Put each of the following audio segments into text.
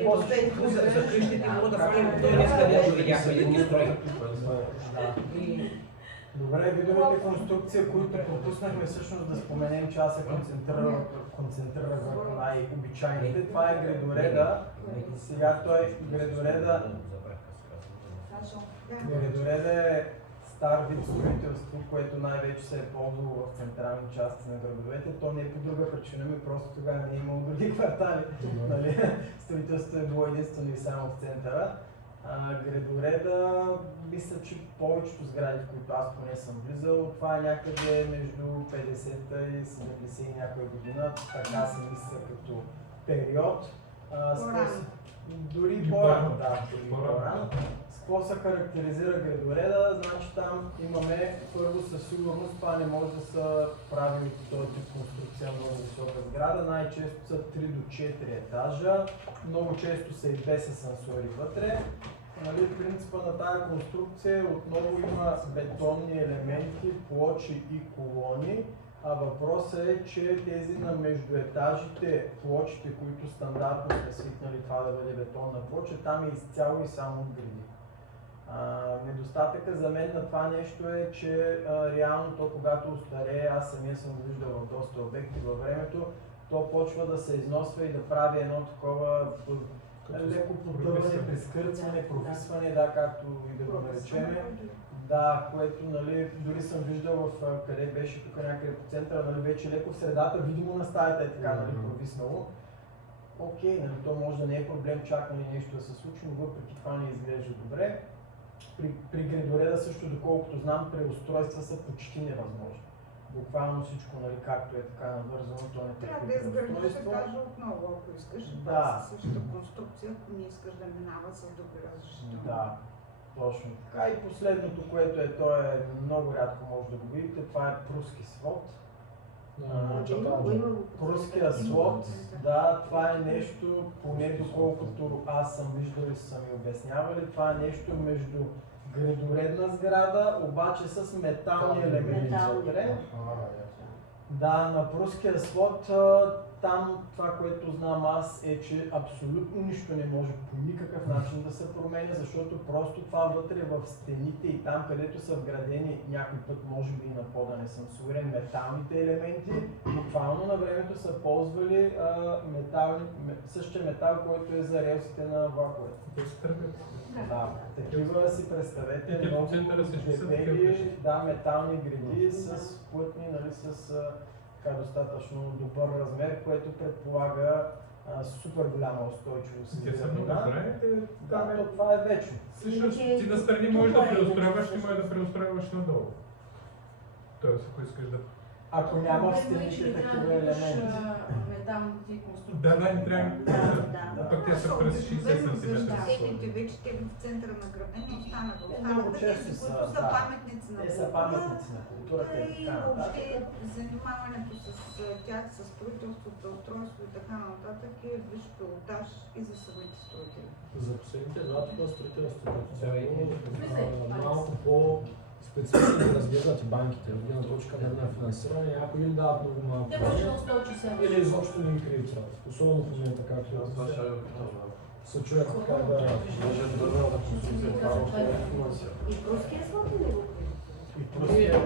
За къщите мога да фаним той днес, където видяхме да ги строим. Добре, видовете конструкция, които пропуснахме всъщност да споменем, че аз се концентрирах върху най-обичайните. Това е гредореда. Сега той гредореда е стар вид строителство, което най-вече се е ползвало в централни части на градовете. То не е по друга причина, просто тогава не е имало други квартали. Строителството е било единствено и само в центъра. Гредореда, мисля, че повечето сгради, в които аз поне съм влизал, това е някъде между 50-та и 70 и някоя година, така се мисля като период. Дори по-рано, С какво се характеризира гредореда? Значи там имаме, първо със сигурност, това не може да са прави от този тип конструкция много висока сграда, най-често са 3 до 4 етажа, много често са и без асансьори вътре. Принципа на тази конструкция отново има бетонни елементи, плочи и колони, а въпросът е, че тези на междуетажите плочите, които стандартно сме свикнали това да бъде бетонна плоча, там е изцяло и само от греди. Недостатъка за мен на това нещо е, че реално то, когато остарее, аз самия съм виждал в доста обекти във времето, то почва да се износва и да прави едно такова леко потъване, прескърцване, провисване, както и да го наречем. Което дори съм виждал къде беше тук някъде по центъра, вече леко в средата, видимо на стаята е така провиснало. Окей, то може да не е проблем чак нещо да се случи, но въпреки това не изглежда добре. При гредореда също, доколкото знам, преустройства са почти невъзможни. Буквално всичко, както е така навързано, то не трябва да изградиш етажа отново, ако искаш. Това е същата конструкция, ако не искаш да минава с добри разрешителни. Да, точно така. И последното, което е, то е много рядко може да го видите, това е пруски свод. Пруския свод, това е нещо, поне доколкото аз съм виждал и са ми обяснявали, това е нещо между гредоредна сграда, обаче с метални елементи вътре. На пруския свод, там това, което знам аз е, че абсолютно нищо не може по никакъв начин да се променя, защото просто това вътре в стените и там, където са вградени някой път, може би и на пода, не съм сигурен, металните елементи, буквално на времето са ползвали същия метал, който е за релсите на влаковете. Такива си представете, много дебели, метални греди с плътни, с достатъчно добър размер, което предполага супер голяма устойчивост. Те са много добре. Това е вечно. Всъщност ти настрани можеш да преустройваш, ти можеш да преустройваш надолу. Тоест, ако искаш да... Ако няма в стените такива елементи. Металните конструкции. Не трябва. Пък те са през 60 см. Стените вече в центъра на града не останаха. Много често са паметници на културата и така нататък. Въобще занимаването с тях, с строителството, устройство и така нататък е висш пилотаж и за самите строители. За последните това строителство малко по-специфично разглеждат и банките, от гледна точка на финансиране, някои им дават много малко или изобщо не им крият работа. Особено в момента, както се чуят така да може да бъде на конструкция, това финансира. И пруския свод ли го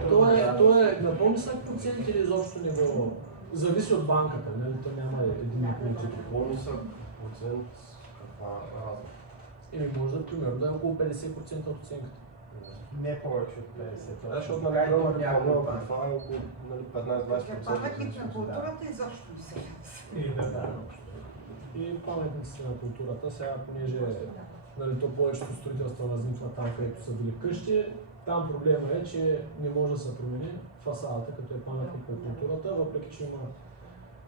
То е на по-нисък процент или изобщо не го... Зависи от банката, то няма един политики. По-нисък процент, каква разлика? Може да, примерно, да е около 50% от оценката. Не повече от 50%. Защото това е около 15-20%. Паметник на културата изобщо не се И паметниците на културата, сега понеже то повечето строителства възникват там, където са били къщи, там проблема е, че не може да се промени фасадата, като е паметник на културата, въпреки че има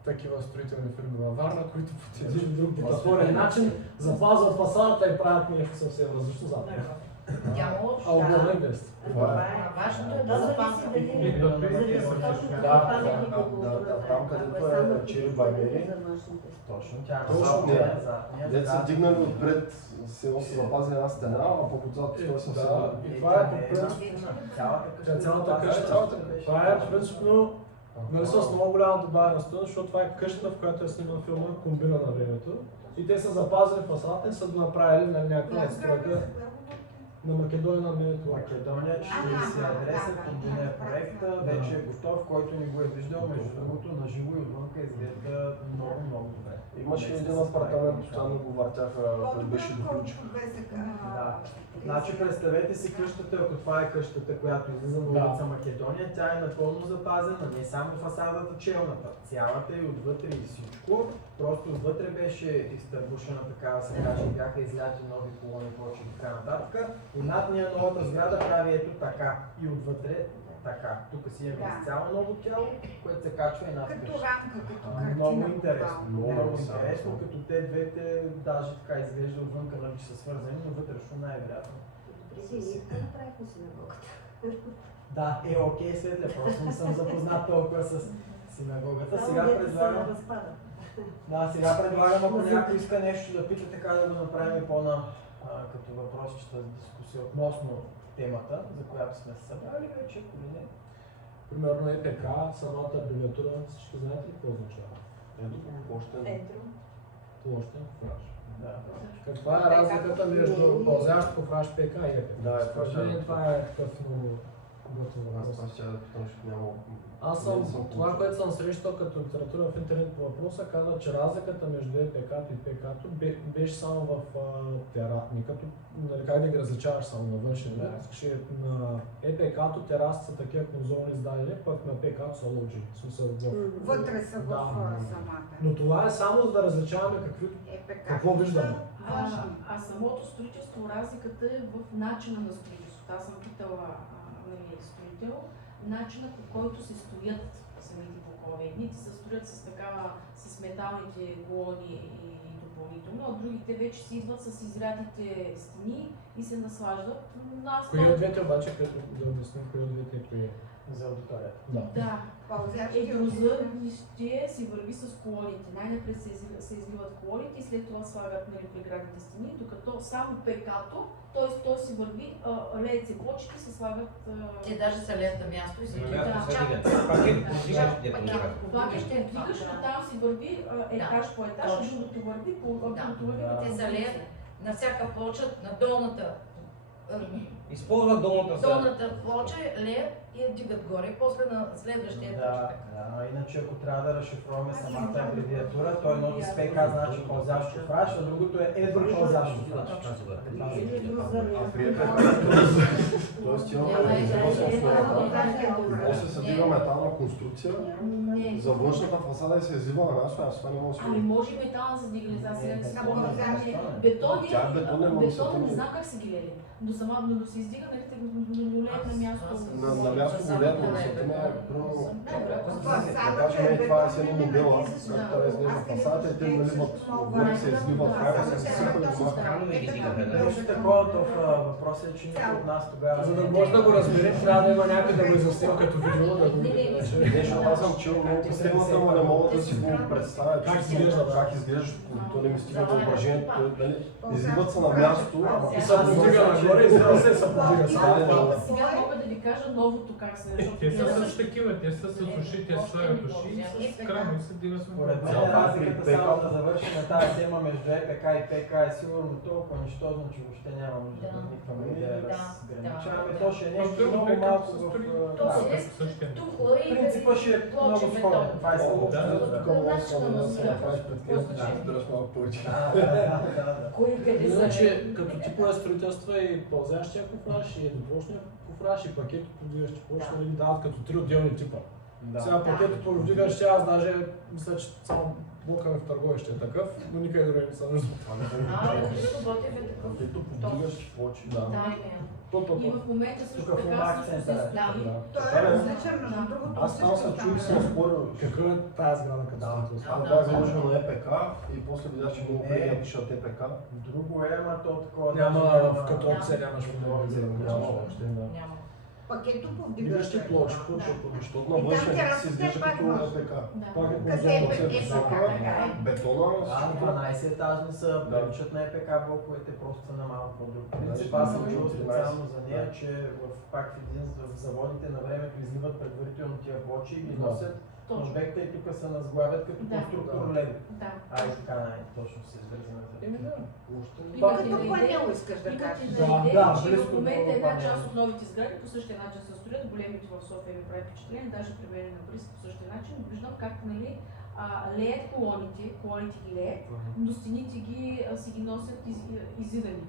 такива строителни фирми във Варна, които по един друг бутафорен начин запазват фасадата и правят нещо съвсем различно запад. А обърна и без. Важното е да запази дали там където е Чили Баймери, точно дето са дигнали отпред, се запази една стена, а по отзад той се и това е по принцип цялата къща. Това е принципно Нали, с много голяма добавена стойност, защото това е къщата, в която е сниман филма, комбина на времето. И те са запазили фасадата и са го направили на някаква настройка на Македония на минето. Македония, 40 адреса, комбина е проекта, вече е готов, който ни го е виждал, между другото, на живо и отвънка изглежда много добре. Имаше един апартамент, постоянно го въртяха, който беше доключен. Да. Значи представете си къщата, ако това е къщата, която излиза на улица Македония, тя е напълно запазена, не само фасадата, челната, цялата и отвътре и всичко. Просто отвътре беше изтърбушена, така да се каже, бяха изляти нови колони, прочи и така нататък. И над нея новата сграда прави ето така и отвътре така. Тук си имаме изцяло ново тяло, което се качва и над Като къщата. рамка, като картина. Много интересно, буквално. много интересно, като те двете даже така изглежда отвънка, нали, че са свързани, но вътрешно най-вероятно. Направихме синагогата. Да, окей, Светле, просто не съм запознат толкова с синагогата. Сега предлагам, ако някой иска нещо да пита, така да го направим и като въпросчета дискусия относно темата, за която сме се събрали вече, ако ли не. Примерно ЕПК, самата абревиатура, всички знаете ли какво означава? Площен. Площен кофраж. Да. Каква е разликата между пълзящ кофраж ПК и ЕПК? Да, Това е такъв много готов въпрос. Аз ще да питам, защото няма... Аз това, което съм срещал като литература в интернет по въпроса, казва, че разликата между ЕПК-то и ПК-то беше само в терасни, като, нали, как да ги различаваш само на външен вид, че на ЕПК-то терасите са такива конзолни издадени, пък на ПК-то са лоджи. Вътре са в самата. Но това е само за да различаваме какво виждаме. А самото строителство, разликата е в начина на строителството. Аз съм питала строител, начина по който се строят самите блокове. Едните се строят с металните колони и допълнително, а другите вече си идват с изрядите стени и се наслаждат. Кои от двете обаче, като да обясним, кои от двете е кое? За аудиторията. Да. Пълзящи Еднозъбнище си върви с колоните. Най-напред се изливат колоните и след това слагат преградните стени, докато само ПК-то, т.е. той си върви, леят се плочки, се слагат... Те даже се леят на място и се Пакет ще вдигаш, но там си върви етаж по етаж, другото върви по Те се леят на всяка плоча, на долната. Използват долната плоча, леят и я вдигат горе, после на следващия етаж. Да, иначе ако трябва да разшифруваме самата абревиатура, той едното с ПК значи пълзящ кофраж, а другото е едро пълзящ кофраж. А при ЕПК, тоест имаме после се дига метална конструкция за външната фасада и се излива на място, аз това не мога да си Ами може и метална за дигане, сега си спомням. Бетон не знам как се ги лели. Но да се издига, но леят на място. На място го леят, но се тема е да кажем, това е един модела, както това изглежда фасадата и те наливат, отгоре се изливат, как се съсипа и Нещо такова в въпроса е, че никой от нас тогава... За да може да го разберем, трябва да има някой да го изяснил като видео, да го видим. Защото аз съм чул много по темата, но не мога да си го представя, как изглежда, то не ми стига въображението, изливат се на място и се подига нагоре, излива се и се подига. Сега мога да ви кажа новото как се... Те са с такива, те са с уши, те са слагат уши и с крайно и се дива с Според мен разликата, само да завършим на тази тема между ЕПК и ПК е сигурно толкова нищожно, че въобще няма нужда да никаква идея да разграничаваме. То ще е нещо много малко в... Принципа ще е много сходен. Това е само Иначе, като типове строителства и пълзящия кофраж, и едноплощния кофраж, и пакето повдигащи площи, нали дават като три отделни типа. Сега пакето повдигащи, аз даже мисля, че само блока в Търговище е такъв, но никъде други не са нужда. Пакето повдигащи плочи. И в момента също така също се стои. Той е различен, между другото. Аз там се чух и съм спорил. Каква е тази сграда като строителство? Аз бях заложил на ЕПК и после видях, че много преди да пишат ЕПК. Друго е, ама то такова... Няма като опция, нямаш Няма. Пакето Вдигащи плочи, Защото на външен вид се изглежда като ЕПК. Да. Пак е Къде по-зелно е цвет. ЕПК? Бетона, 12-етажни са, Да. приличат на ЕПК блоковете, просто са на малко по-друг принцип. Значи, Аз съм чул 13, специално за нея, да. че пак в заводите на времето изливат предварително тия плочи и ги Да. носят на Точно. обекта и тук се назглавят като Да. конструктор леви. Да. И така най-точно се изрази на Еми да, още. Като панел искаш да Имате кажеш. за Да, идея, да, че близко в момента до една панела. част от новите сгради по същия начин се строят, големите в София ми прави впечатление, даже при мен на Борис по същия начин. Виждам как нали, леят колоните ги леят, но стените си ги носят изидани.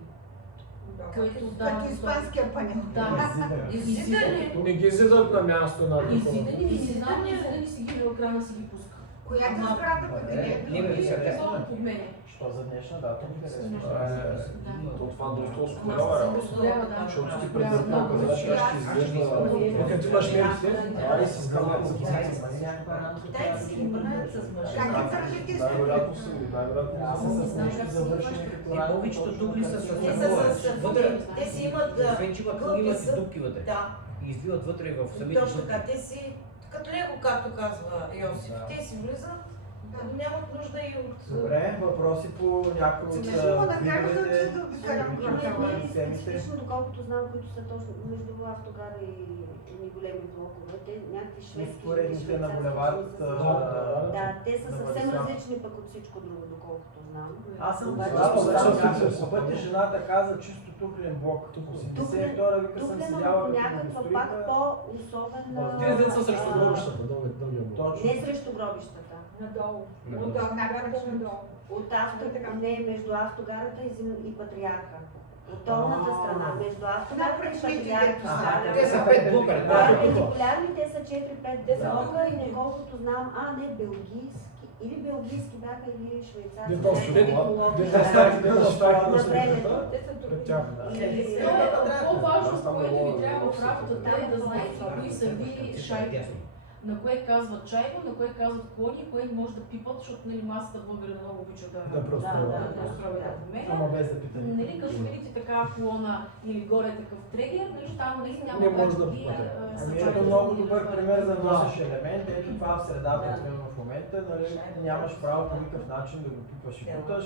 Което Като испанския панел. Да. Изидани. Не ги зидат на място на Изидани, не си знам, изидани си ги в крана си ги пуска. Която сграда пък е? Либо ви се Само под мене. Що за днешна дата? Интересно. То това доста ускорява Ама се работа. ускорява, да. Защото ти Да, предварително да. казваш как ще изглежда. Като имаш мерките, ай с гърба за Китайци си ги мраят с мъже. Как ги държите с Най-вероятно са ми, най-вероятно Аз са съм с нещо завършени като работа. повечето дупли са с Те са с вътре. те си имат Освен, че имат гълби имат са- дупки вътре. Да, И изливат вътре в самите точно дупки. така. Те си като лего, както казва Йосиф. Да. Те си влизат, нямат нужда и от... Добре, въпроси по някои от Ще му накарам да видовете, отида да обикалям събития, темите. Специфично, доколкото знам, които са точно между автогара и големи блокове, те някакви шведски Успоредните швейцарски на булевард. всъщност Да, те са на съвсем Владислав. различни пък от всичко друго, доколкото знам. Аз съм Обаче- когато Да, там да, няколко да. пъти жената каза чисто туклен блок. 82-а вика съм Туклено седяла по като го някаква строиха. пак по-особена... Тези деца срещу гробищата, дългия блок. Точно. Не срещу гробищата. Надолу. Отдолу, най-вече надолу. От не между автогарата и патриарха. От долната страна, между автогарата и патриарха. Те са 5 блока. Перпендикулярни, те са 4-5 блока и неколкото знам, не белгийски, или белгийски бяха, или швейцарски. Не точно, някакви не блокове. да стаите да стаите На на времето. средата, пред тях. По-важното, което ви трябва в работата е да знаете кои са ви шайби. На кое казват чайно, на кое казват клони, кое може да пипат, защото нали, масата българина много обича да преустройва да променя. Ама без да питаме. Нали, като видите такава колона или горе такъв трегер, нали, там нали, няма Не може как да ги пипате. Ето много добър пример за носещ елемент. Ето това в средата, примерно в момента, нали, нямаш право по никакъв начин да го пипаш и путаш.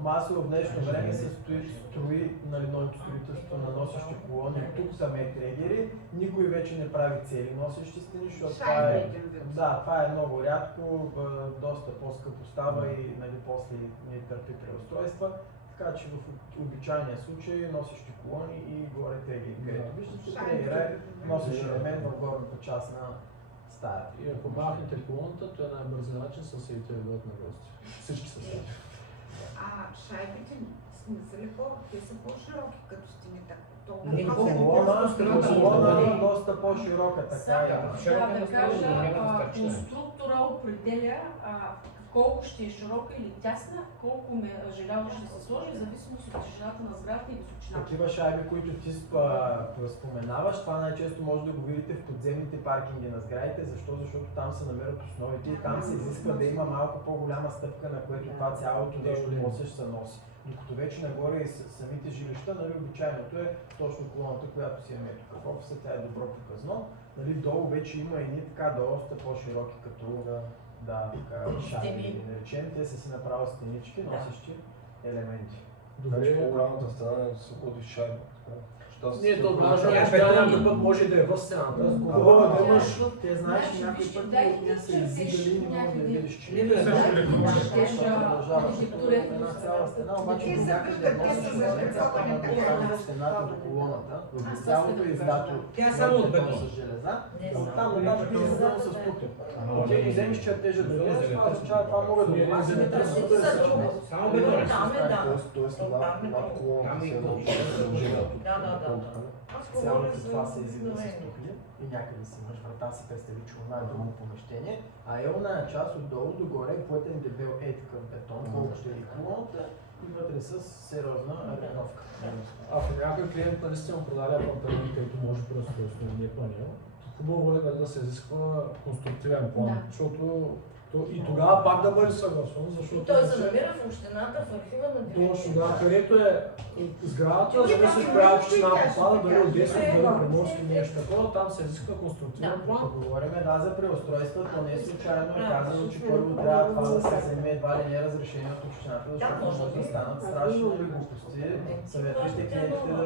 Масово в днешно време се строи нали, новото строителство на носещи колони. Тук са трегери. Никой вече не прави цели носещи стени, защото това е много рядко, доста по-скъпо става и нали, после не търпи преустройства. Така че в обичайния случай носещи колони и горе трегери. Където виждате, трегера е носещ елемент в горната част на стаята. И ако махнете колоната, то е най-бързия начин съседите да бъдат на гости. Всички съседи. Шайбите не са ли те са по-широки като стените. Не, Колона е доста по-широка, така е. Сега да кажа, конструктора определя колко ще е широка или тясна, колко желязо ще се сложи, в зависимост от тежината на сградата и височината. Такива шайби, които ти споменаваш, това най-често може да го видите в подземните паркинги на сградите. Защо? Защото там се намират основите и там се изисква да има малко по-голяма стъпка, на което това цялото нещо после ще се носи. Докато вече нагоре и самите жилища, нали, обичайното е точно колоната, която си имаме тук в офиса, тя е добро показно. Нали, долу вече има едни така доста по-широки като шайби, да наречем. Те са си направили стенички, носещи елементи. Значи по-голямата страна е да се води шайба. Не е то важно, някой път може да е в стената. Хубаво да имаш. Те знаеш, че някой път не са изигали, не може да видиш, че една цяла стена, обаче до някъде е стената до колоната, в цялото издато с железа, оттам нататък е издано с тук. Ако ти го вземеш чертежа до него, това означава, това могат да го Само бетон. Тоест над колоната се цялото това се изида с тухли и някъде си имаш врата, си представи, че това е друго помещение, а е оная част отдолу догоре, плътен дебел такъв бетон, колко ще е и колоната и вътре с сериозна ареновка. Ако някой клиент наистина продаде апартамент, където може преустройство на панел, хубаво е да се изисква конструктивен план, защото И тогава пак да бъде съгласувано, защото Той се намира в общината, в архива на точно да, дирекцията. където е сградата, зависи с коя община попада, дали от 10, дали Приморски, нещо такова, там се изисква конструктивен план. Ако говорим за преустройства, то не е случайно е казано, че първо трябва това да се вземе едва ли не разрешение от общината, защото може да станат страшни глупости. Съветвайте клиентите да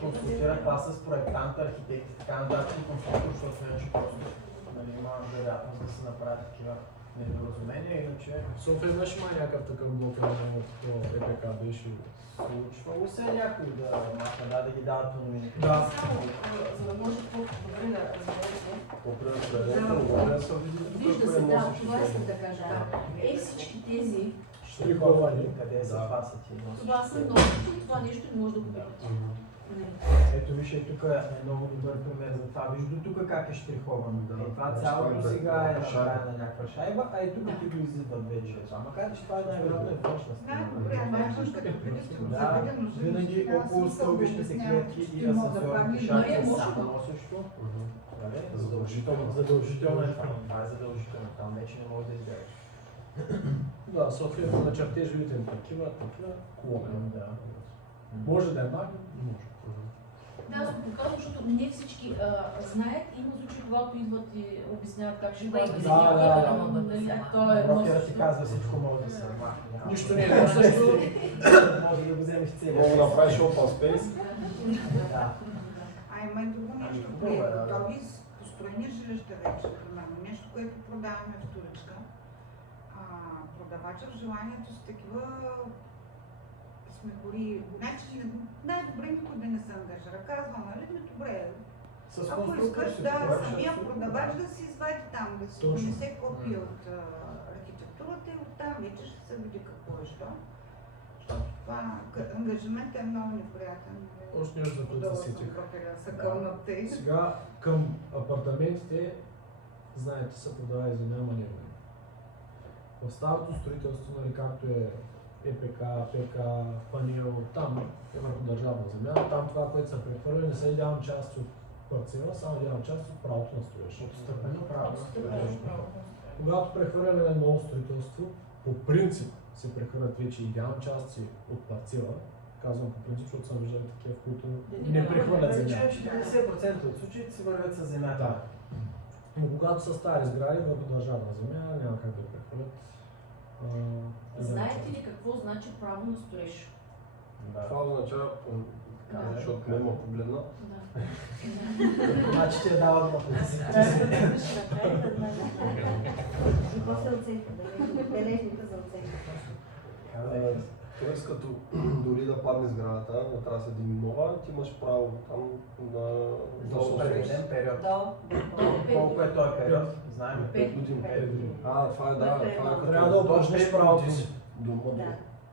консултират това с проектант, архитект и така нататък, конструктор, защото иначе просто има вероятност да се направят такива недоразумения, иначе... София имаше май някакъв такъв блок по ЕПК, беше. Случвало се някой да махне, да ги дават по новините. Да. Само, за да може по-добре да разберете. Вижда се, да, това искам да кажа. Всички тези, Штриховани, къде са това са ти? Това са нощи, това нещо не може да го видите. Ето виж, тук е много добър пример за това. Виж до тук как е штриховано. Това цялото сега е направена някаква шайба, а и тук ти го излизат вече. Макар че това най-вероятно е външна страна. Да, винаги около стълбищните клетки и асансьорните шахти е само също. Задължително. Задължително е това. Това е задължително. Там вече не може да избереш. Да, съответно на чертежовите такива колони. Да. Може да е магия, може. Да, аз го показвам, защото не всички знаят. Има случаи, когато идват и обясняват как ще бъде. Брокерът ти казва всичко може да се махне. Нищо не е лошо, защото може да го вземеш целия. Мога да направиш open space. Да. Има и друго нещо, при готови построени жилища вече, примерно, нещо, което продаваме в Туречка. Продавача в желанието с такива смехори, значи най-добре никой да не се ангажира. Казва, нали, добре, ако искаш самия продавач да си извади там, да си донесе копия от архитектурата и оттам вече ще се види какво е що. Защото това ангажимент е много неприятен. още нещо за което се сетих. Сега към апартаментите, знаете, се продава земя, ама не. В старото строителство, нали, както е ЕПК, ПК, панел, там е върху държавна земя, там това, което са прехвърли, не са идеални части от парцела, само идеални части от правото на строеж. Отстъпено право на строеж. Когато прехвърляме на ново строителство, по принцип се прехвърлят вече идеални части от парцела. Казвам по принцип, защото съм виждал такива, в които не прехвърлят земя. 90% от случаите се вървят с земята. Да. Но когато са стари сгради върху държавна земя, няма как да прехвърлят. Знаете ли какво значи право на строеж? Това означава, защото ме има погледна. Да. Значи ти я дават в И после оценка, бележника за оценка. Тоест, като дори да падне сградата, да трябва да се дигне нова, ти имаш право там за определен период. До Колко е този период? Знаем. 5 години. 5 години. Това е, да, това е като... Трябва да упражниш правото си. Дома.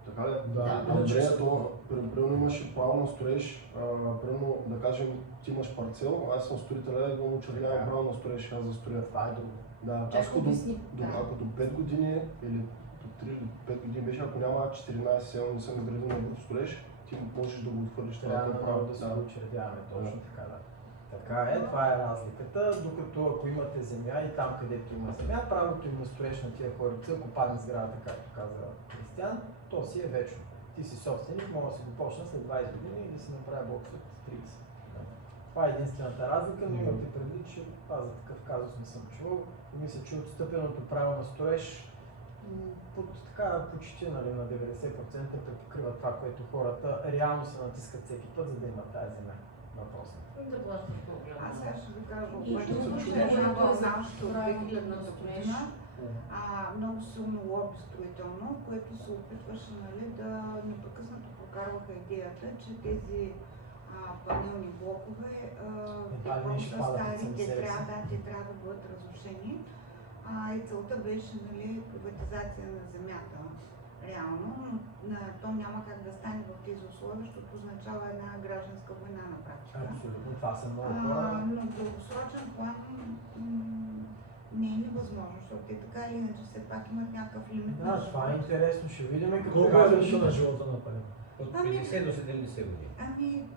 Така ли? Да. Добре, то примерно имаш право на строеж, примерно да кажем, ти имаш парцел, аз съм строителя и го учредявам право на строеж, аз застроя. Това е друго. Да, Чакай, ако до 5 години или до 3 или 5 години беше, ако няма 14 не съм изградил на друг строеж, ти можеш да го отхвърлиш. Трябва право да се го учредяваме, точно така, да. Така е, това е разликата, докато ако имате земя и там където има земя, правото им на строеж на тия хората, ако падне сградата, както каза Кристиан, то си е вечно. Ти си собственик, може да си го почна след 20 години и да си направи блок след 30. Това е единствената разлика, но имате предвид, че това за такъв казус не съм чувал. Мисля, че отстъпеното право на строеж под така почти на 90% препокрива това, което хората реално се натискат всеки път, за да имат тази земя. Въпросът. Да плащаш по-голямо. Аз сега ще ви кажа, И което ще случва се една чуе, вълна това още от е 2000-та година, много силно лоби строително, което се опитваше да непрекъснато прокарваха идеята, че тези панелни блокове просто стари, те трябва да бъдат разрушени. И целта беше приватизация на земята. Реално, но то няма как да стане в тези условия, защото означава една гражданска война на практика. Абсолютно, това са много хора. Но в дългосрочен план не е невъзможно, защото те така или иначе все пак имат някакъв лимит. Да, това е интересно, ще видим Колко е лимита на живота на панел? От 50 до 70 години.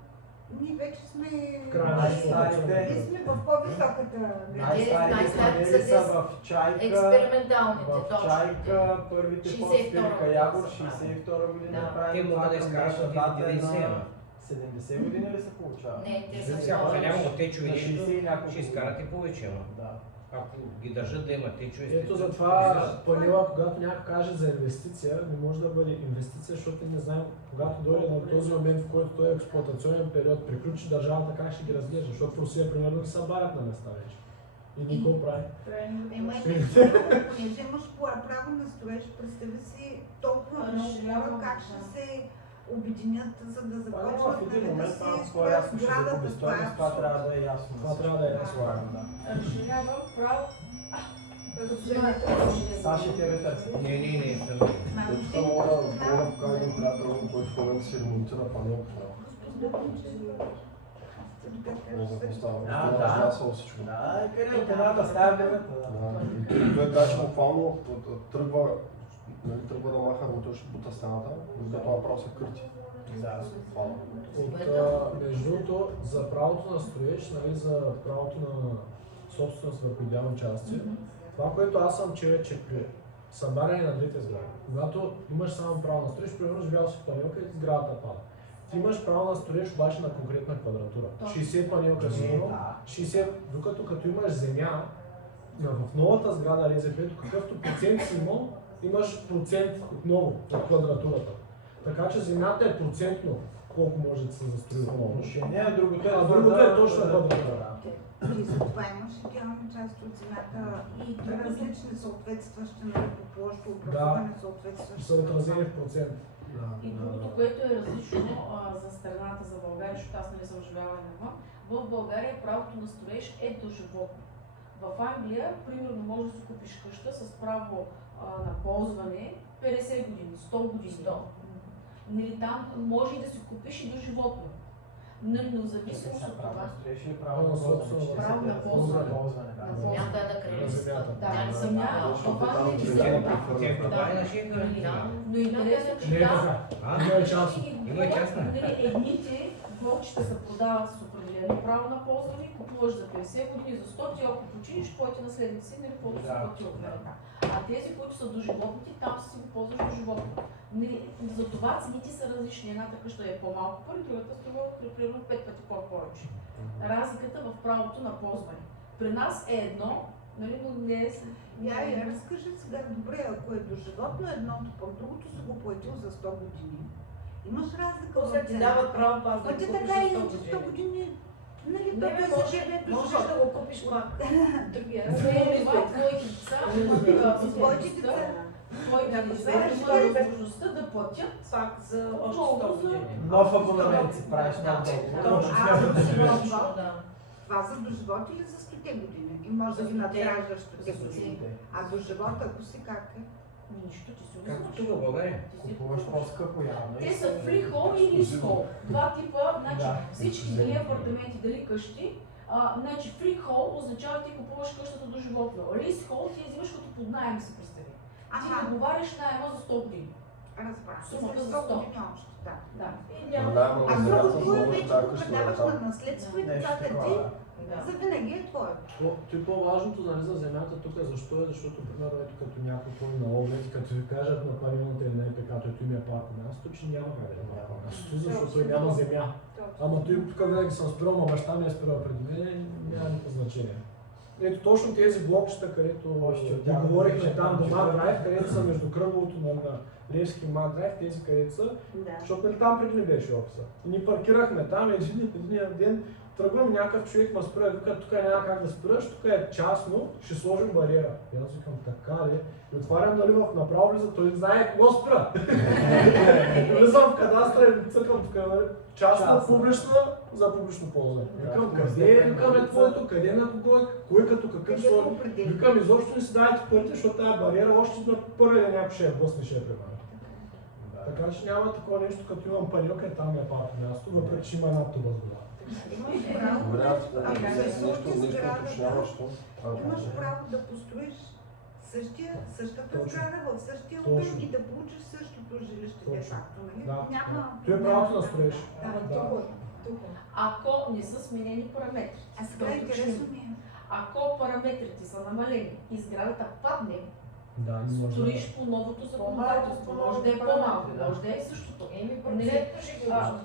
Ние вече сме... Края на експлоатацията. Ние сме в по-високата Най-старите най-старите панели са са в Чайка, Експерименталните, в точно. Чайка, първите 62 по-спили Каягор, година. 62 година Да. правим. Те могат да това към изкарат днешна от дата е 90, на ама. 70 години ли се получава? Не, те са Сега, ако няма На течове, 60 и няколко ще изкарат и повече, ама. Да. Ако ги държат да има течове, Ето затова панела, когато някой каже за инвестиция, не може да бъде инвестиция, защото не знаем, когато дойде на този момент, в който той е експлоатационен период, приключи държавата, как ще ги разглежда, защото в Русия, примерно, ги събарят на места вече. И никой прави. Понеже имаш право на строеж, представи си толкова много хора, как ще се обединят, за да Това няма започнат в един да момент, си това строят ясно ще загуби сградата. стойност, това трябва да е ясно. Това трябва да е слагано, да. Разширявам право. Саши тебе търси. Не, съм. Тук мога да покажа един приятел, който в момента си ремонтира панелки. Не знам какво става. Разнасял всичко. Да, къде от едната стая в другата. Да. И той даже буквално тръгва да маха, но той ще бута стената, докато направо се кърти. Между другото, за правото на строеж, нали, за правото на собственост върху идеални части, това, което аз съм чел, че при събаряне на двете сгради, когато имаш само право на строеж, примерно живял си в панелка и сградата пада. Ти имаш право на строеж обаче на конкретна квадратура. 60 панелка си имал, 60, докато като имаш земя, в новата сграда РЗП, какъвто процент си имал, имаш процент отново от квадратурата. Така че земята е процентно колко може да се застрои отново. Не, другото е точно квадратура. И за това имаш идеална част от земята и различни съответстващи, нали, по площ, образуване, съответстващи. Са отразени в процент. И другото, което е различно за страната, за България, защото аз не съм живяла навън, в България правото на строеж е доживотно. В Англия, примерно, може да си купиш къща с право на ползване 50 години, 100 години. Нали, там може и да си купиш и доживотно. Нали, но в зависимост от това. Право на ползване. Право на ползване. Земята е на кралицата. Да, земя, това е но интересно, че Има и частно. Има и частна. едните блокчета се продават с определено право на ползване, купуваш за 50 години, за 100 ти, ако починиш, твоите наследници, нали, колко се плати от мен. А тези, които са доживотните, там си го ползваш доживотно. Затова цените са различни. Едната къща е по-малко пари, другата струва примерно 5 пъти повече. Разликата в правото на ползване. При нас е едно, нали, но не е... Я разкажи сега, добре, ако е доживотно едното, пък другото си го платил за 100 години. Имаш разлика в После ти дават право пак да ти го купиш така за и 100 за 100 години. години. Нали, Не, можеш да го купиш пак. Другия. Това твоите деца имат Твоите деца. твоите деца имат възможността да платят Пак за още 100 години. Нов абонамент си правиш на Това за доживот или за 100 години? И може да ги надграждаш 100 години. А до живота, ако си как е? нищо, ти си Както узнаеш. тук в България. Купуваш по-скъпо явно. Те са фрихол и лисхол. Два типа, значи всички дали апартаменти, дали къщи. Значи фрихол означава ти купуваш къщата до животно. Лисхол ти я взимаш като под наем, си представи. Ти договаряш наема за 100 години. Разбрах. Сумата За за 100 100. години още, да. Да. А другото е вече го предаваш на наследство и децата ти. За винаги е твое. Той по-важното, нали, за земята тук защо е? Защото, примерно, ето като някой ходи на оглед, като ви кажат на павилната или на ЕПК, ето им е парко място, че няма как да е парко място, защото той няма земя. Ама той тук винаги съм спирал, ма баща ми е спирал преди мен, няма никакво значение. Ето точно тези блокчета, където говорихме там до Мак Драйв, където са между кръговото на Левски и Мак Драйв, тези където са, защото нали там преди не беше офиса. И ни паркирахме там един ден, тръгвам някакъв човек ме спира, вика, тук няма как да спираш, тук е частно, ще сложим бариера. И аз викам, така ли? И отварям, нали, направо влиза, той не знае какво спира. Влизам в кадастра и цъкам тук, нали, частно, публично, за публично ползване. Викам, къде е, викаме твоето, къде на кого е, кой като какъв сложи. Викам, изобщо не си давайте парите, защото тази бариера още на първия някой ще е блъсне, ще е премара. Така че няма такова нещо, като имам панелка и там ми е парко място, въпреки че има една туба с вода. Имаш право да построиш същата сграда в същия обем и да получиш същото жилище де факто, нали? Това е правото на строеж. Ако не са сменени параметри. А сега интересно ми е. Ако параметрите са намалени и сградата падне, Да, не може строиш по новото законодателство. Може да е по-малко, може да е същото.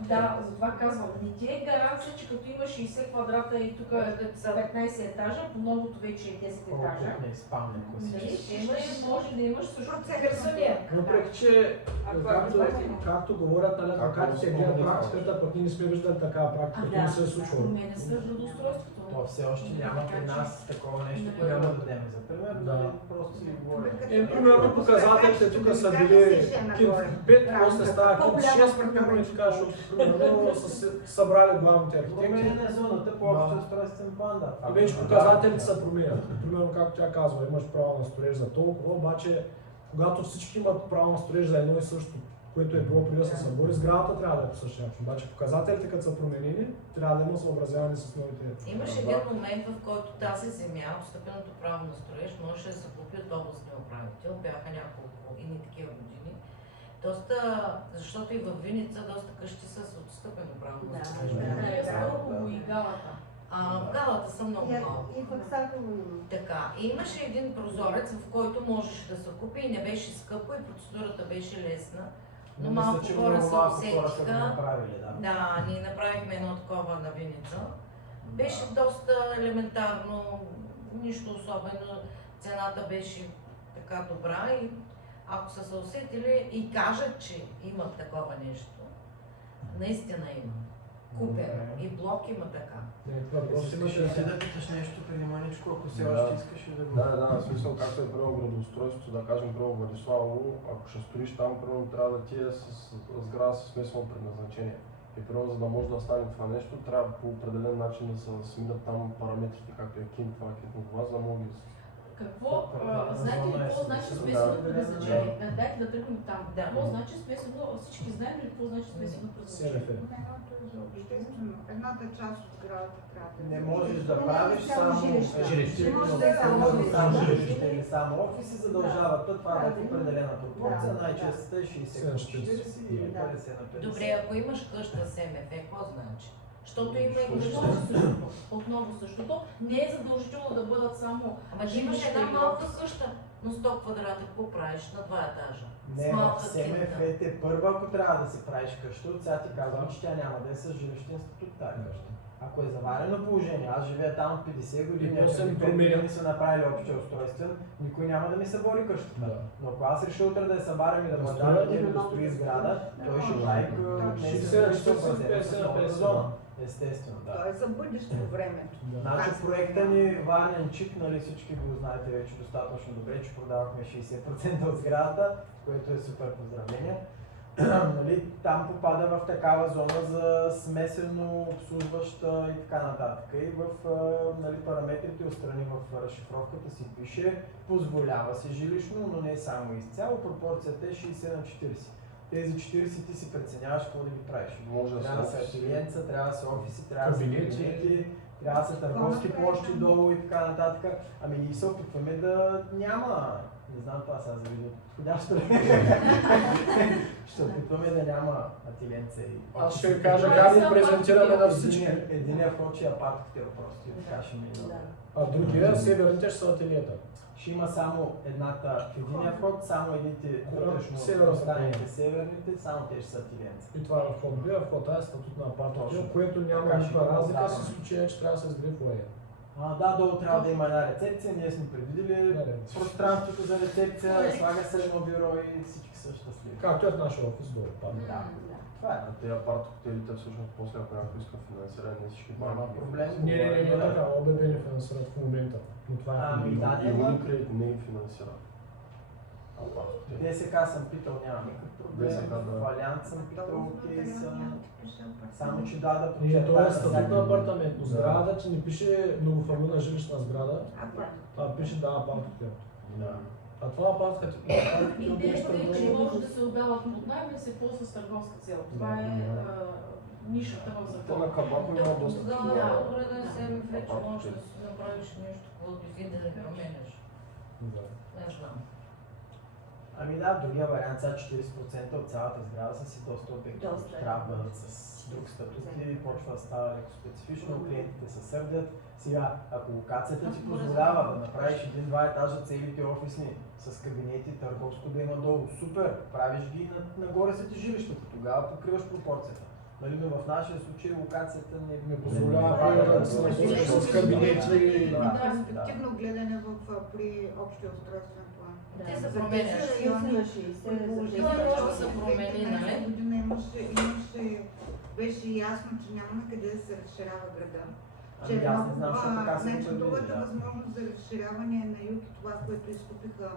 Да, затова казвам, не ти е гаранция, че като има 60 квадрата и тук 15 етажа, по новото вече е 10 етажа. Не изпамне, ако си. Нали, може да имаш също Въпреки, че както говорят, нали, така се гледа практиката, пък ние не сме виждали такава практика, не се е случвало. променя се градоустройството. То все още няма при нас такова нещо, което няма да дадем за пример, Да. просто си говорим. Примерно показателите тук са били кит 5, после става кит 6, примерно и така, защото примерно са се събрали главните архитекти. Променена е зоната по общия устройствен план, да. И вече показателите се променят. Примерно, както тя казва, имаш право на строеж за толкова, обаче когато всички имат право на строеж за едно и също, което е било преди да се събори, сградата трябва да е по същия начин. Обаче показателите, като са променени, трябва да има съобразяване с новите. Имаше един момент, в който тази земя, отстъпеното право на строеж, можеше да се купи от областния управител. Бяха няколко и такива години. Защото и в Виница доста къщи са с отстъпено право на строеж. И галата. В галата са много малко. И в Аксаково има. Така. И имаше един прозорец, в който можеше да се купи и не беше скъпо и процедурата беше лесна. Но малко хора се усетиха. Да, ние направихме едно такова на Виница. Беше доста елементарно, нищо особено. Цената беше така добра и ако са се усетили и кажат, че имат такова нещо, наистина има. Купено. И блок има така. Искаш да питаш нещо преди маничко, ако все още искаш да го... Да, в смисъл както е примерно градоустройството, да кажем примерно Владиславово, ако ще строиш там, примерно трябва да ти е с сграда с смесено предназначение. И примерно за да може да стане това нещо, трябва по определен начин да се сменят там параметрите, както е кин, това, това, за да може Какво, знаете ли какво значи смесено предназначение? Дайте да тръгнем там. Какво значи смесено, всички знаем ли какво значи смесено предназначение? Едната част от сградата трябва да Не можеш да правиш само жилище. Или само офиси, задължават това в определена пропорция, най-често е 60/40 или 50/50. Добре, ако имаш къща СМФ, какво значи? Защото има и къща. Отново същото. Не е задължително да бъдат само. Ама ти имаш една малка къща, но 100 квадрата, какво правиш на 2 етажа? Не, в СМФ е първа, ако трябва да си правиш къща, от сега ти казвам, че тя няма да е с жилищен статут тази къща. Ако е заварено положение, аз живея там от 50 години, ако 5 години са направили общия устройствен, никой няма да ми събори къщата. Но ако аз реша утре да я събарям и да му дам да строи сграда, той ще прави зона. Естествено, да. Той е за бъдещо времето. Значи проекта ни Варненчик, нали всички го знаете вече достатъчно добре, че продавахме 60% от сградата, което е супер поздравление. Нали, там попада в такава зона за смесено обслужваща и така нататък. И в нали, параметрите отстрани в разшифровката си пише позволява се жилищно, но не само изцяло. Пропорцията е 60/40. Тези 40 ти си преценяваш какво да ги правиш. Трябва да са ателиенца, трябва да са офиси, трябва да са кабинети, трябва да са търговски площи долу и така нататък. Ами ние се опитваме да няма, не знам това сега за видеото подходящо ли. Ще опитваме да няма ателиенца и... Аз ще ви кажа как го презентираме на всички. Единият вход ще е апарт-хотел просто и така ще мине. А другия, северните ще са ателиета. Ще има само едната в единия вход, само едните вътрешно останалите северните, само те ще са ателиенца. И това е вход Б, вход А е статут на апарт-хотел, което няма никаква разлика, с изключение, че трябва да се изгради фоайе. Да, долу трябва да има една рецепция, ние сме предвидили пространството за рецепция, слага се едно бюро и всички са щастливи. Както е в нашия офис долу. Да. Това е. А тези апарт-хотелите всъщност после ако някой иска финансиране, не всички няма проблем. Не така, ОББ не финансират в момента. Но това е Unicredit не финансира. ДСК съм питал, няма никакъв проблем. Валиант съм питал, окей съм. Само че да това е статут на апартамент, но сградата, че не пише многофамилна жилищна сграда, а пише апарт-хотел. А това апарт-хотел. Идеята е, че може да се отдават под найем и да се ползва с търговска цел. Това е нишата в закона. На Кабако има доста такива. Да, добре да не се вече може да си направиш нещо, каквото си да не променяш. Не знам. Ами да, другия вариант са 40% от цялата сграда са си доста обекти, които трябва да бъдат с друг статут и почва да става леко специфично, клиентите се сърдят. Сега, ако локацията ти позволява да направиш един-два етажа целите офисни с кабинети, търговско да има долу, супер, правиш ги нагоре са ти жилището, тогава покриваш пропорцията. Нали, но в нашия случай локацията не позволява да се насочиш с кабинети. Перспективно гледане при общия устройствен план. Те се променят. Това може да се промени, нали? Година беше ясно, че няма на къде да се разширява града. Че аз не знам, защото така се другата възможност за разширяване е на юг и това, което изкупиха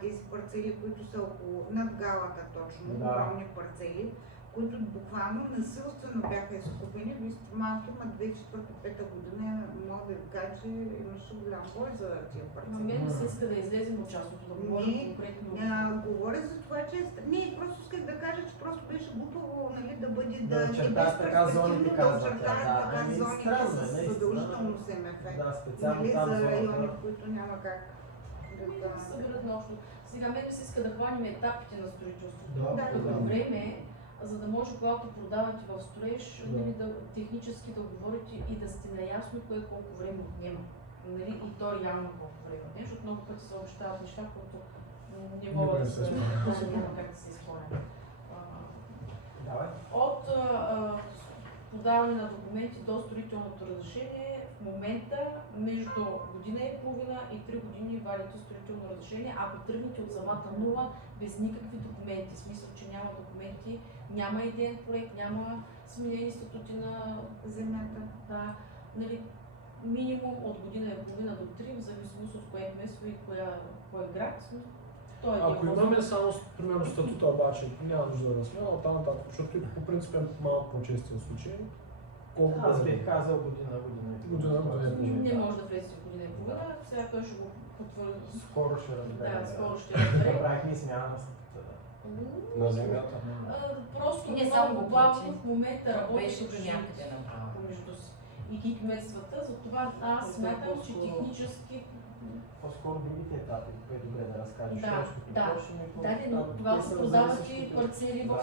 тези парцели, които са около над галата точно, огромни парцели, които буквално насилствено бяха изкупени. Вие сте малки, ма 2004-2005 година мога да ви кажа, че имаше голям бой за тия парцели. На мен се иска да излезем от частното, да говорим конкретно. Говоря за това, че не, просто исках да кажа, че просто беше глупаво, нали, да бъде да очертаят така зоните, казват тя. Така зони с задължително СМФ. Да, специално нали, там за зоната. райони, в които няма как да се съберат наобщо. Сега мен ми се иска да хванем етапите на строителството. Да. Време, за да може, когато продавате в строеж, нали, технически да говорите и да сте наясно кое колко време отнема. Нали, и то реално колко време отнема, защото много пъти се обещават неща, които не могат да се няма как да се изпълнят. От подаване на документи до строителното разрешение, в момента между година и половина и 3 години вадите строително разрешение, ако тръгнете от самата нула, без никакви документи, в смисъл, че няма документи, няма идеен проект, няма сменени статути на земята. Да, нали, минимум от година и половина до 3, в зависимост от кое место и кой град. Ако имаме само, примерно, статута обаче, няма нужда да сме, но там нататък, защото по принцип е малко по-честия случай. Колко Аз бих казал година и половина. Не може да влезе в година и половина, сега той ще го потвърди. Скоро ще разбере. Да, скоро ще разбере. Направихме смяна на статута. На земята. Просто не много само плавно в момента беше работеше до някъде направо. помежду си и кметствата, затова аз смятам, че технически по-скоро другите етапи, които добре да разкажеш. но тогава се продават и парцели в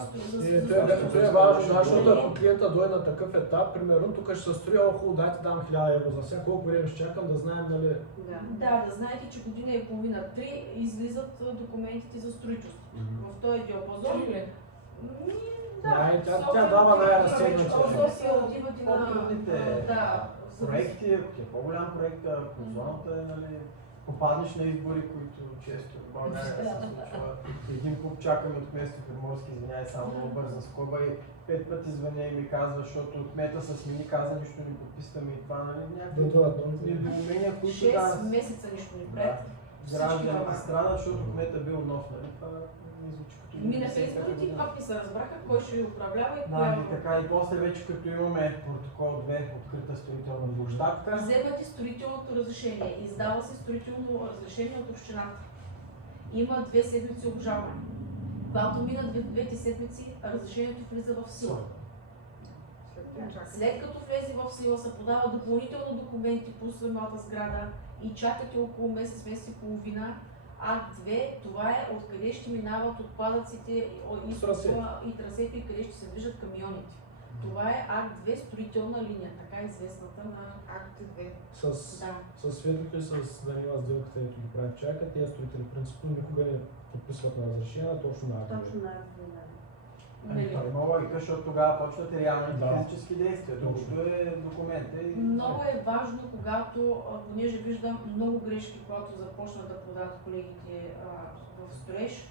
Това е важно, защото ако клиента дойде на такъв етап, примерно тук ще се строи, хубаво, дайте дам 1000 евро за всяко, колко време ще чакам да знаем, нали? Да знаете, че година и половина, 3 излизат документите за строителство. В този диапазон. Тя дава най-разтегнати. По-трудните проекти, ако е по-голям проект, ако зоната е, нали, попаднеш на избори, които често в България се случва. Един куп чакаме от кметство Приморски, извиняй, само много бърза скоба и 5 пъти звъня и ми казва, защото от кмета се смени, каза нищо не подписваме и това, нали, някакви недоумения, които 6 месеца нищо не правят. Гражданите страдат, защото кмета бил нов, нали, това не звучи като минаха изборите и пак не се разбраха кой ще управлява и да, и така и после вече като имаме протокол 2, открита строителна площадка. Вземате строителното разрешение, издава се строително разрешение от общината. Има 2 седмици обжалване. Когато минат 2 седмици, разрешението влиза в сила. След като влезе в сила, се подава допълнително документи по самата сграда и чакате около месец, месец и половина. Акт 2, това е откъде ще минават отпадъците и трасето и къде ще се движат камионите. Това е акт 2, строителна линия, така известната на акт 2. С светлото и с Данила сделката, ето ги правят чака, тези строители принципно никога не подписват на разрешение, точно на акт 2. Точно на акт 2. Това има логика, защото тогава почват реалните физически действия, докато е документа. Много е важно, когато, понеже виждам много грешки, когато започнат да продават колегите в строеж.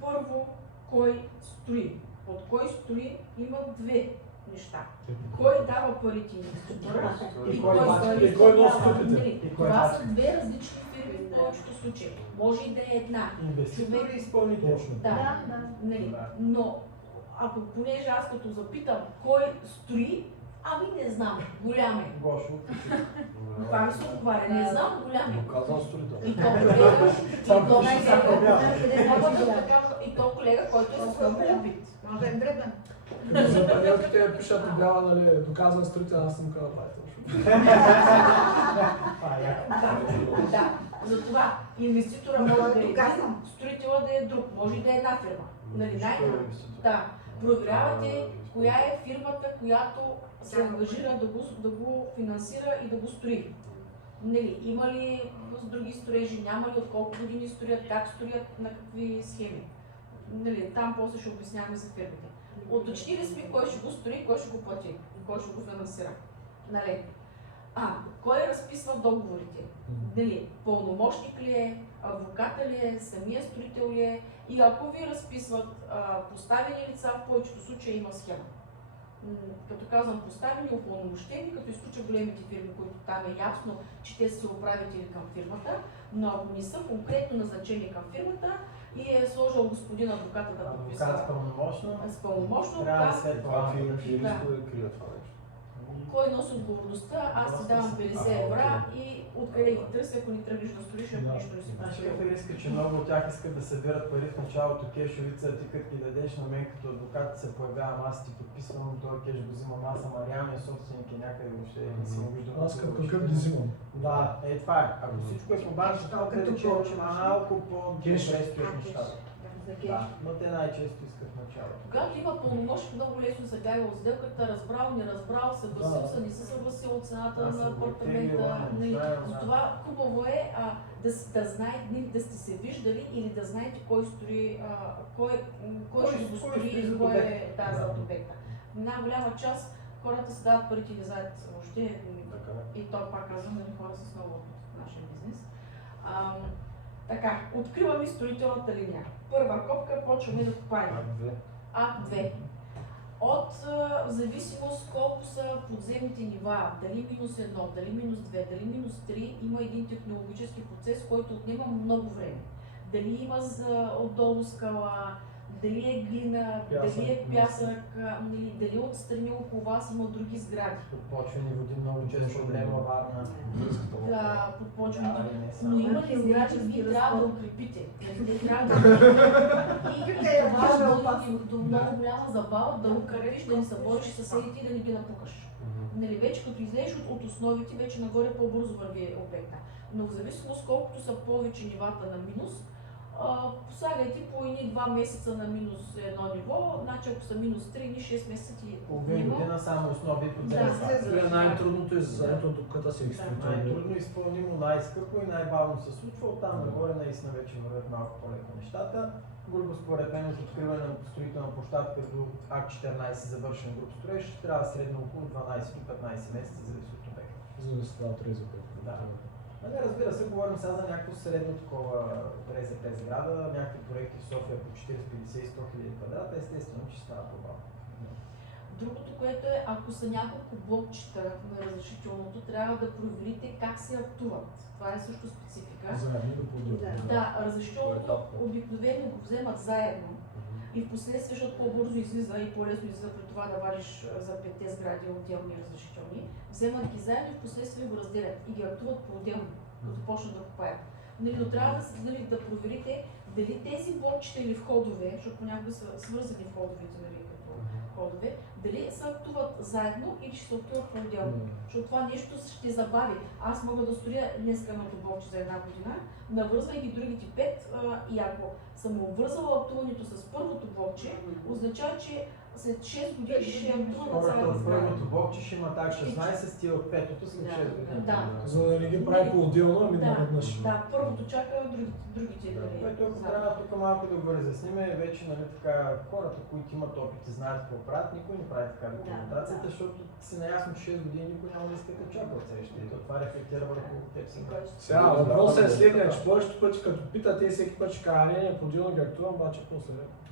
Първо, кой строи? От кой строи има 2 неща. Кой дава парите инвеститора и кой носи стъпите. Това са 2 различни фирми в повечето случаи. Може и да е една. Инвеститор и изпълнител. Да. Но ако понеже аз като запитам кой строи, ами не знам, голям е. Гошо. Това ми се отговаря, не знам, голям е. Доказан строител. И то колега, който е с много опит. Може е дребен. За панелките пишат обява, нали, доказан строител, аз съм казал, това е точно. Да, Затова инвеститора може да е един, строителът да е друг, може и да е една фирма. Нали, да. Проверявате коя е фирмата, която се ангажира да го финансира и да го строи. Нали, има ли с други строежи, няма ли, от колко години строят, как строят, на какви схеми. Нали, там после ще обясняваме за фирмите. Уточнили сме кой ще го строи, кой ще го плати, кой ще го финансира. Нали? Кой разписва договорите? Нали, пълномощник ли е, адвоката ли е, самия строител ли е, и ако ви разписват поставени лица, в повечето случаи има схема. Като казвам поставени, упълномощени, като изключа големите фирми, които там е ясно, че те са управители към фирмата, но ако не са конкретно назначени към фирмата и е сложил господин адвоката да подписва. Адвокат с пълномощно. Трябва да след това. Кой носи отговорността? Аз ти давам 50 евра и откъде ги търся, ако не тръгнеш да строиш, ако нищо не си правиш. Какъв е риска, че много от тях искат да събират пари в началото кешовица, ти като ги дадеш на мен като адвокат се появявам, аз ти подписвам, този кеш го взимам, аз съм реалният собственик и някъде въобще не си му виждам. Аз като какъв ги взимам. Да, това е. Ако всичко е по банката, да речем, че малко по-чести от нещата. Да, но те най-често искат в началото. Когато има пълномощник, много лесно се бяга от сделката, разбрал, не разбрал, съгласил се, не се съгласил от цената на апартамента. Затова хубаво е да знаете, да сте се виждали или да знаете кой строи, кой ще го строи и кой е зад обекта. Една голяма част хората си дават парите и не знаят въобще, и то пак казвам, хора с много в нашия бизнес. Така, откриваме строителната линия. Първа копка, почваме да копаем. Акт 2. От зависимост колко са подземните нива, дали минус 1, дали минус 2, дали минус 3, има един технологически процес, който отнема много време. Дали има отдолу скала, дали е глина, дали е пясък, дали отстрани около вас има други сгради. Подпочвени води много често проблема, Варна. Да, подпочвени. Но има ли сгради, вие трябва да укрепите. Те трябва да и това до много голяма забава да укрепиш, да не събориш съседите и да не ги напукаш. Нали, вече като излезеш от основите, вече нагоре по-бързо върви обекта. Но в зависимост колкото са повече нивата на минус, посагайте по едни 2 месеца на минус 1 ниво, значи ако са минус 3, едни 6 месеца ти половин година само основи под Това е най-трудното и заедно докато се експлуатира. Най-трудно изпълнимо, най-скъпо и най-бавно се случва. Оттам нагоре наистина вече вървят малко по-леко нещата. Грубо според мен от откриване на строителна площадка до Акт 14 завършен груб строеж трябва средно около 12 до 15 месеца, зависи от обекта. Зависи от резата. Да. Разбира се, говорим сега за някакво средно такова РЗП сграда, някакви проекти в София по 40, 50 и 100 хиляди квадрата, естествено, че става по-бавно. Другото, което е, ако са няколко блокчета на разрешителното, трябва да проверите как се актуват. Това е също специфика. Заедно да по-отделно. Да, разрешителното обикновено го вземат заедно и в последствие, защото по-бързо излиза и по-лесно излиза при това да вадиш за 5 сгради отделни разрешителни, вземат ги заедно и в последствие го разделят и ги актуват по-отделно, като почнат да копаят. Но трябва да проверите дали тези блокчета или входове, защото понякога са свързани входовете, като входове, дали се актуват заедно или ще се актуват по-отделно. Защото това нещо ще забави. Аз мога да строя днес едното блокче за една година, навързвайки другите 5 и ако съм обвързала актуването с първото блокче, означава, че след 6 години ще актувам на цялата сграда. Първото блокче ще има так 16, стил от петото след 6 години. Да. За да не ги прави по-отделно, ами наведнъж. Да, първото чака другите. Което ако трябва тук малко да го разясним, вече така, хората, които имат опит и знаят какво правят, никой не прави така документацията, защото си наясно, че 6 години никой няма да иска да чака от среща и това рефлектира върху теб си. Сега, въпросът е следния, че повечето пъти като питат, те всеки път ще кажа, не, по-отделно ги актувам, обаче какво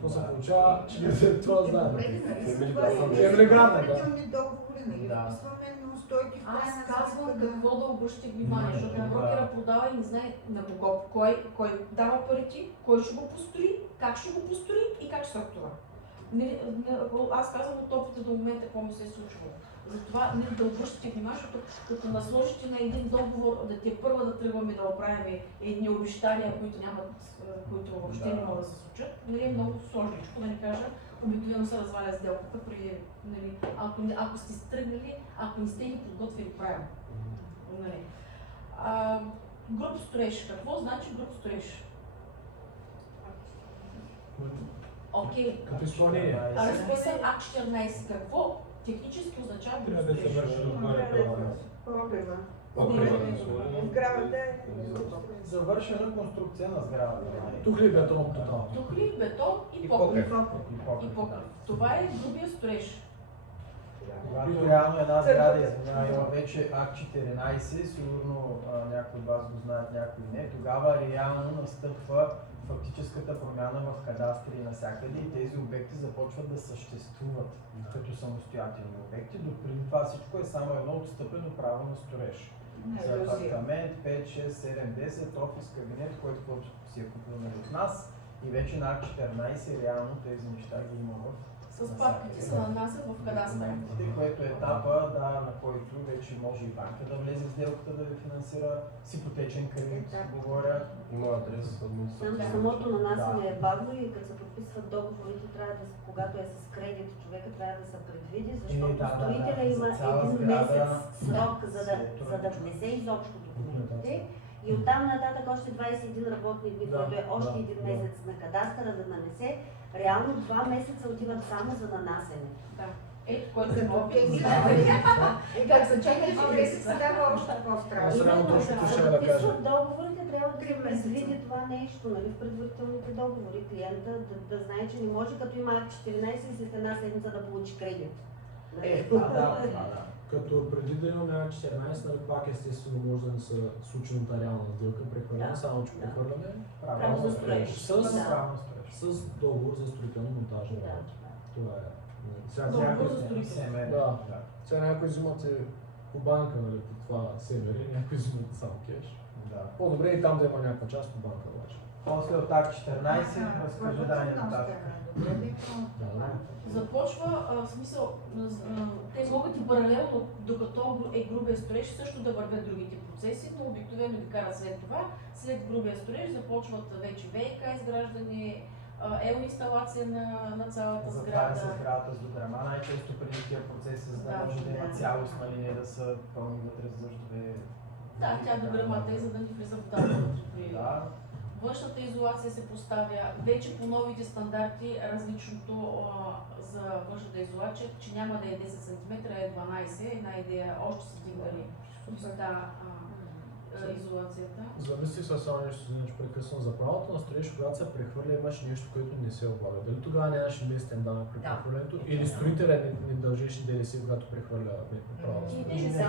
се получава, че ги след това знаят. Предварителни договори, нали? Вписваме неустойки в края на Аз казвам какво да обръщате внимание, защото брокера продава и не знае на кого, кой дава парите, кой ще го построи, как ще го построи и как ще се актува. Аз казвам от опита до момента какво ми се е случило. Затова да обръщате внимание, защото като насложите на един договор, да те първа да тръгваме да оправим едни обещания, които въобще не могат да се случат, е много сложничко, да ни кажа. Обикновено се разваля сделката при, ако сте тръгнали, ако не сте ги подготвили правилно. груб строеж. Какво значи груб строеж? Окей. Като изпълнение. Разписан акт 14. Какво технически означава груб Трябва да се строеж? върши отгоре това. Пробива. Покрива. Завършена конструкция на сградата. Тук ли е бетон тотално? Тухли, бетон и И покрив. И И покрив. Това е грубия строеж. Когато реално една сграда има вече акт 14, сигурно някои от вас го знаят, някои не, тогава реално настъпва фактическата промяна в кадастри и навсякъде и тези обекти започват да съществуват като самостоятелни обекти. Допреди това всичко е само едно отстъпено право на строеж. За апартамент 5, 6, 7, 10, офис, кабинет, който си е купил от нас и вече на акт 14 реално тези неща ги има в С папките се нанасят в кадастъра. документите, което е етапа, на който вече може и банка да влезе в сделката да ви финансира с ипотечен кредит, говоря. Има адрес с администрация. Самото нанасяне е бавно и като се подписват договорите, трябва да, когато е с кредит, човека трябва да се предвиди, защото строителя има един месец срок, за да внесе изобщо документите. И оттам нататък още 21 работни дни, което е още един месец на кадастъра да нанесе, реално 2 месеца отиват само за нанасене. Да. Ето, което е Като опит. И как са чакали 2 месеца, става още Аз по-страшно. реално Именно, точно за ще да да кажа. подписват договорите, трябва да се 3 месеца. предвиди това нещо, нали, в предварителните договори. Клиента да знае, че не може като има акт 14 и след една седмица да получи кредит. Да. Като преди да имаме акт 14, нали, пак естествено може да не се случи нотариална сделка, прехвърляме, Да. само че Да. прехвърляме Право за строеж. с договор за строително-монтажни Да. работи. Това е. Сега, Договор за строителство. Да. Сега някои взимат по банка, нали, по това севери, някои взимат само кеш. По-добре и там да има някаква част по банка обаче. После от акт 14, разкажи Дани нататък. Започва, в смисъл, те могат и паралелно, докато е грубия строеж, също да вървят другите процеси, но обикновено ги карат след това. След грубия строеж започват вече ВиК изграждане, инсталация на цялата Затваря се сграда. сградата с дограма, най-често преди тия процеси, за да Да, може да има да. цялостна линия, да са пълни вътре с дъждове. Да, тя дограмата е, за да ни влиза водата вътре при Да, Външната изолация се поставя вече по новите стандарти, различното за външната изолация, че няма да е 10 см, а е 12. Една идея още се дигнали изолацията. Замислих се само нещо, че прекъсвам за правото на строеж, когато се прехвърля, имаш нещо, което не се облага. Дали тогава нямаше местен данък при прехвърлянето или строителя не дължеше ДДС, когато прехвърля правото? И тези са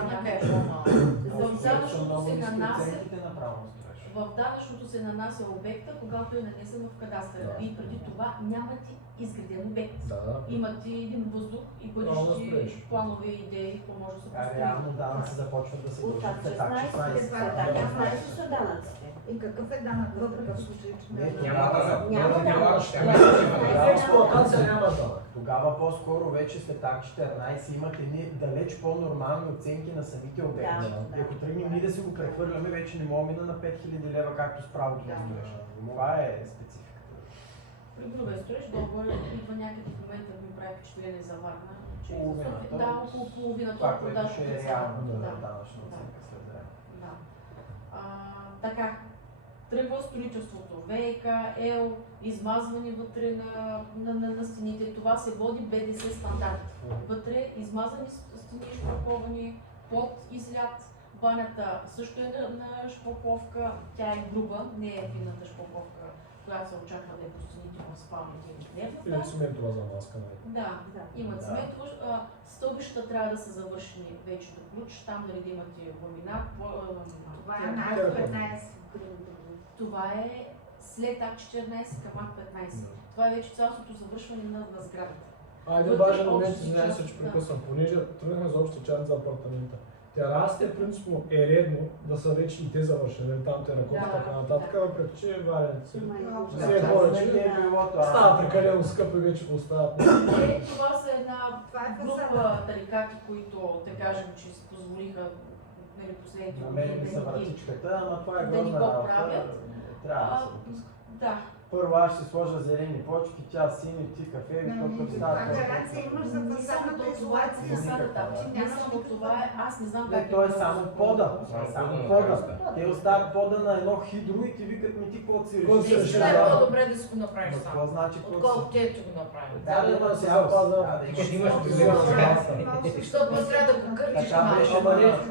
в данъчното се нанася обекта, когато е нанесен в кадастъра. И преди това нямате изграден обект. Имате един въздух и бъдещи планове и идеи, какво може да се построи. реално данъци започват да се От дължат акт след акт 16 16. са данъците. И какъв е данък в такъв случай? Експлоатация няма данък. Тогава по-скоро вече след акт 14 имате далеч по-нормални оценки на самите обекти. Да. И ако тръгнем ние да си го прехвърляме, вече не мога мина на 5000 лева, както с правото на строеж. Това е спецификата. При грубия строеж договор идва някъде в момента да ми прави впечатление за Варна, че Половината да, от около половината това, от което продажната ще е цена. реално да Да. данъчна оценка след време. Да. Така, тръгва строителството, ВиК, ел, измазване вътре на стените. Това се води БДС стандарт. Вътре измазани стени, шпакловани, под излят. Банята също е на шпакловка, тя е груба, не е финната шпакловка, която се очаква да е по стените в спалните или дневната. Или циментова замазка. Да, има циментово. Стълбищата трябва да са завършени вече до ключ, там дали да имате ламинат. Това е на акт 15. Това е след акт 14 към акт 15. Това е вече цялото завършване на сградата. Един важен момент, извинявай се, че прекъсвам, понеже тръгнахме за общия чат за апартамента. Терасите принципно е редно да са вече и те завършени, там те ръкоти и така нататък, въпреки че валенци. Все повече стават прекалено скъпо и вече го остават. Това са една група тарикати, които, да кажем, че си позволиха последните На мен ми са вратичката, ама това е да ни грозна го работа. правят. Трябва да се допуска. Да, първо аз ще сложа зелени плочки, тя сини, ти кафе, то става. Гаранция имаш за фасадната изолация. Аз не знам Не, то е само пода. Те оставят пода на едно хидро и ти викат ми ти какво си решиш. Не е по-добре да си го направиш Какво сам. значи Отколкото те ще го направиш. Да, има цялост. Ти имаш проблема Защото трябва да го кърпиш Така беше,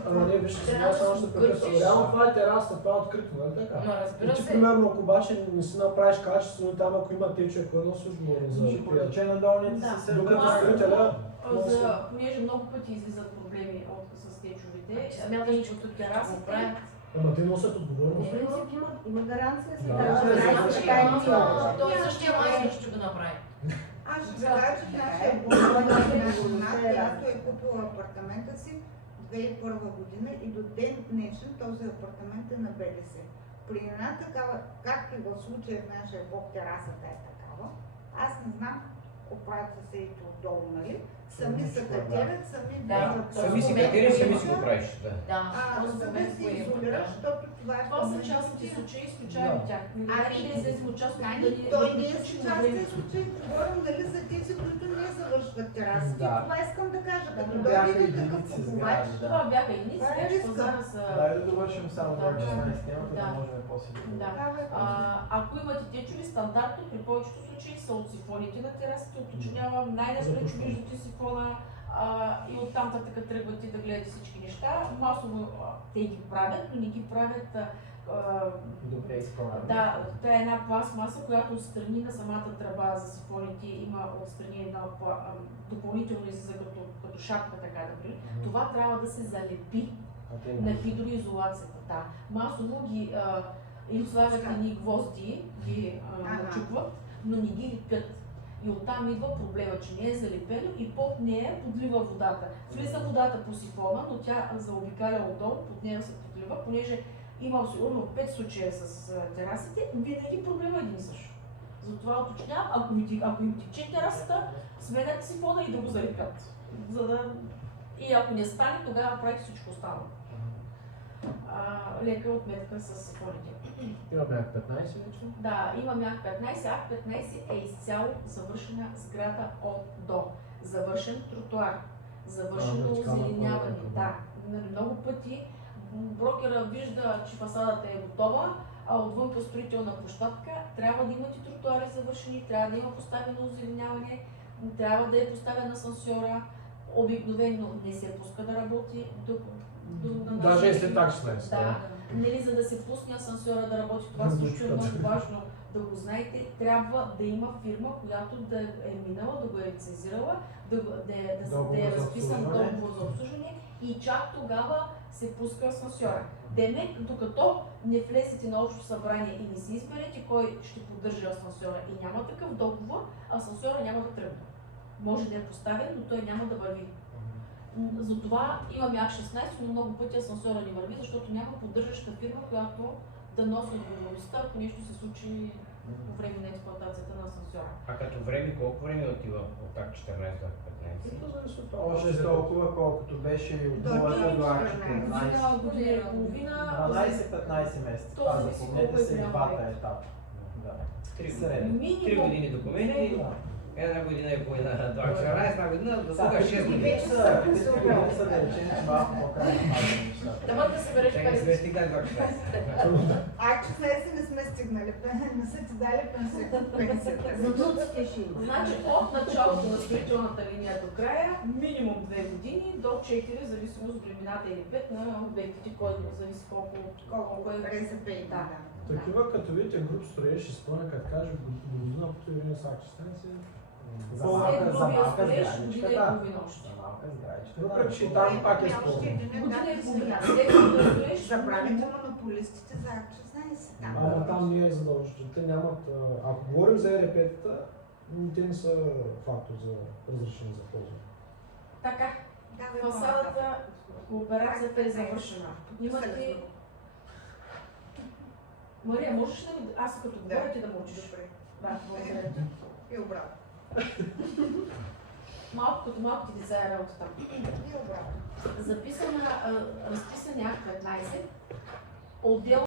Ама не, виж, сега само ще прекъсвам. Реално това е тераса, това е открито, нали така? Ама разбира И ти, се. примерно, ако обаче не си направиш качествено там, ако има течове, какво носиш, говорим за Ще протече на долните Да. си Докато Ама- строителя, Понеже много пъти излизат проблеми с течовете, Смяташ, че от тук терасите, го правят. ама те носят По отговорност. принцип има гаранция за Да. Той същия майстор ще го направи. Аз ще ви кажа, че нашия жена, която е купила апартамента си 2001 година и до ден днешен този апартамент е на БДС. При една такава, както и в случая в нашия блок, терасата е такава, аз не знам какво правят съседите отдолу, нали? Сами се катерят, сами Сами си катериш, сами си го правиш. Да. за да се изолираш, защото това е това са частните случаи, изключаем тях. Ами, Не излезем от част, той не е частен случай, говорим дали за тези, които не завършват терасите. Да. Това искам да кажа, като Бяха дойде единици такъв сгради, купувач. да. Това бяха единици, Това е сега риска. пазара са... Дай да довършим само Да. 16 темата, да Да. можем после да Да. Ако имате течови, стандартно при повечето случаи са от сифоните на терасите, уточнявам най-напред виждате сифона и оттам нататък тръгвате да гледате всички неща. Масово те ги правят, но не ги правят Добре изпълнено. да, това е една пластмаса, която отстрани на самата тръба за сифоните има отстрани една допълнително излиза като шапка, така да бъде. Това трябва да се залепи на хидроизолацията. Да. Масово ги им слагат едни гвозди, ги начупват, но не ги лепят. И оттам идва проблема, че не е залепено и под нея подлива водата. Влиза водата по сифона, но тя заобикаля отдолу, под нея се подлива, понеже има сигурно 5 случая с терасите, винаги проблема е един и същ. Затова уточнявам, ако им тече терасата, сменят сифона и да го залепят. И ако не стане, тогава правите всичко останало. Лека отметка с сифоните. Има бяг 15 вече. Да, има МЯК 15. АК 15 е изцяло завършена сграда от до. Завършен тротуар, завършено озеленяване. Да, много пъти брокера вижда, че фасадата е готова, а отвън по строителна площадка трябва да имате тротуари завършени, трябва да има поставено озеленяване, трябва да е поставен асансьора. Обикновено не се пуска да работи Даже и след так 16. Да, нали, за да се пусне асансьора да работи, това също е много важно да го знаете. Трябва да има фирма, която да е минала, да го е лицензирала, да е разписан договор за обслужване и чак тогава се пуска асансьора. Демек, докато не влезете на общо събрание и не си изберете кой ще поддържа асансьора и няма такъв договор, асансьора няма да тръгне. Може да е поставен, но той няма да върви. Затова имаме АК 16, но много пъти асансьора не върви, защото няма поддържаща фирма, която да носи отговорността, ако нещо се случи по време на експлоатацията на асансьора. А като време, колко време отива от АК 14 до АК 15? Още толкова, колкото беше и от нулата до АК 14. Година и половина. 12-15 месеца. Това запомнете се и двата етапа. Да. 3 години документи, една година и половина до АК 14, една година, до тук 6 години. Вече са да речем, че малко по-крайно нещата. Да бъде да събереш Чакай, сме пари. стигнали до АК 16. АК 16 не сме стигнали, не са ти дали пенсията. За трудците ще има. Значи от началото на строителната линия до края, минимум 2 години, до 4, зависимо от големината или 5 на обектите, който зависи колко е РСП, да. Такива, като видите груп строеж, ще спомня, като кажа година, като е с АК 16. За малка строеж, сградичка, година и да. половина още. За малка сградичка, Въпреки, че да. там пак е спорно. Година и половина. След строеж, Забравяте монополистите за АК 16. Ама там не е задължително. Те нямат, ако говорим за ЕРП-тата, те не са фактор за разрешение за ползване. така, фасадата, кооперацията е завършена. Имате... Мария, можеш ли да ми... Аз като говоря ти да мълчиш? Добре. Да, благодаря ти. И обратно. Малко като малките деца е работа там. И обратно. Записана, разписани акт 15, отдел